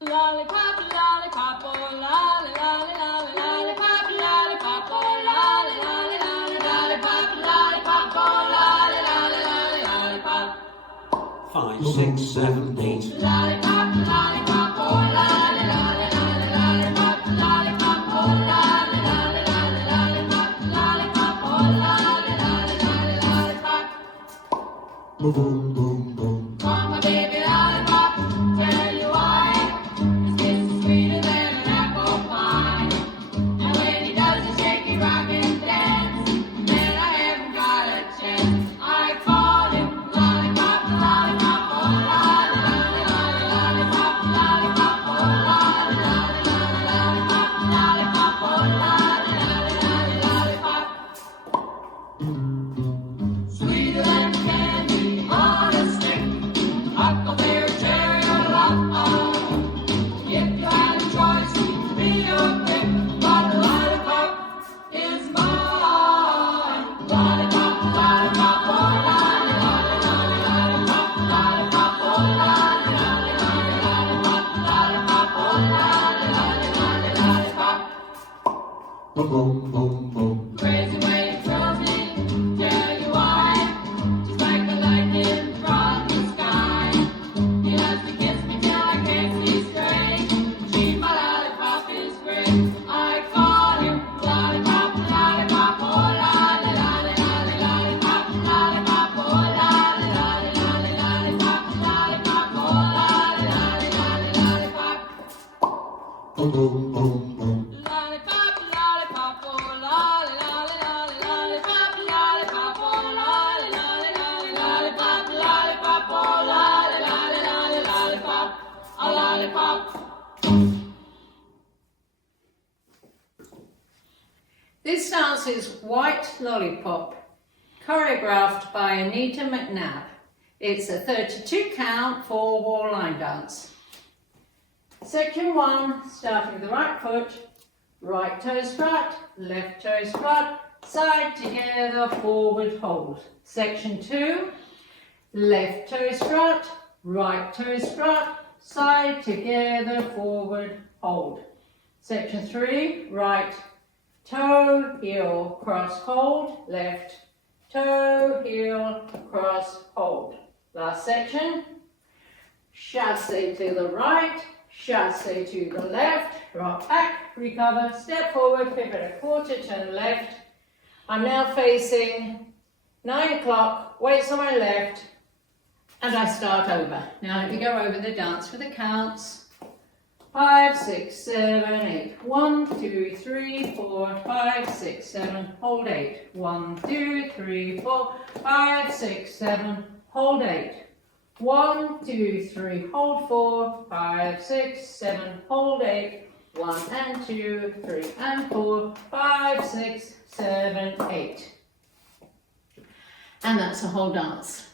Lollipop, lollipop, oh lolly, lolly, lolly, lollipop, lollipop, oh lolly, lolly, lolly, lollipop, lollipop, oh lolly, lolly, lolly, lollipop. 5, 6, 7, 8. Lollipop, lollipop, oh lolly, lolly, lolly, lollipop, lollipop, oh lolly, lolly, lolly, lollipop, lollipop, oh lolly, lolly, lolly, lollipop. Boom, boom, boom, boom. Mama, baby, lollipop, tell you why. His kiss is sweeter than an apple pie. And when he does his shaky rock and dance, then I haven't got a chance. I call him lollipop, lollipop, oh lolly, lolly, lolly, lollipop, lollipop, oh lolly, lolly, lolly, lollipop, lollipop, oh lolly, lolly, lolly, lollipop. Sweeter than candy on a stick, huckleberry, cherry, or lollipop. If you had a choice, he'd be your pick, but lollipop is mine. Lollipop, lollipop, oh lolly, lolly, lolly, lollipop, lollipop, oh lolly, lolly, lolly, lollipop, lollipop, oh lolly, lolly, lolly, lollipop. Boom, boom, boom, boom. Crazy way it throws me, tell you why. Just like the lightning from the sky. He loves to kiss me till I can't see straight. Gee, my lollipop is great. I call him lollipop, lollipop, oh lolly, lolly, lolly, lollipop, lollipop, oh lolly, lolly, lolly, lollipop, lollipop, oh lolly, lolly, lolly, lollipop. Boom, boom, boom, boom. Lollipop, lollipop, oh lolly, lolly, lolly, lollipop, lollipop, oh lolly, lolly, lolly, lollipop, lollipop, oh lolly, lolly, lolly, lollipop, a lollipop. This dance is White Lollipop, choreographed by Anita McNabb. It's a 32 count 4-wall line dance. Section 1, starting with the right foot, right toe strut, left toe strut, side together, forward hold. Section 2, left toe strut, right toe strut, side together, forward hold. Section 3, right toe, heel, cross hold, left toe, heel, cross hold. Last section, chassé to the right, chassé to the left, rock back, recover, step forward, pivot a quarter, turn left. I'm now facing 9 o'clock, weights on my left, and I start over. Now let me go over the dance for the counts. 5, 6, 7, 8. 1, 2, 3, 4, 5, 6, 7. Hold 8. 1, 2, 3, 4, 5, 6, 7. Hold 8. 1, 2, 3. Hold 4, 5, 6, 7. Hold 8. 1 and 2, 3 and 4, 5, 6, 7, 8. And that's the whole dance.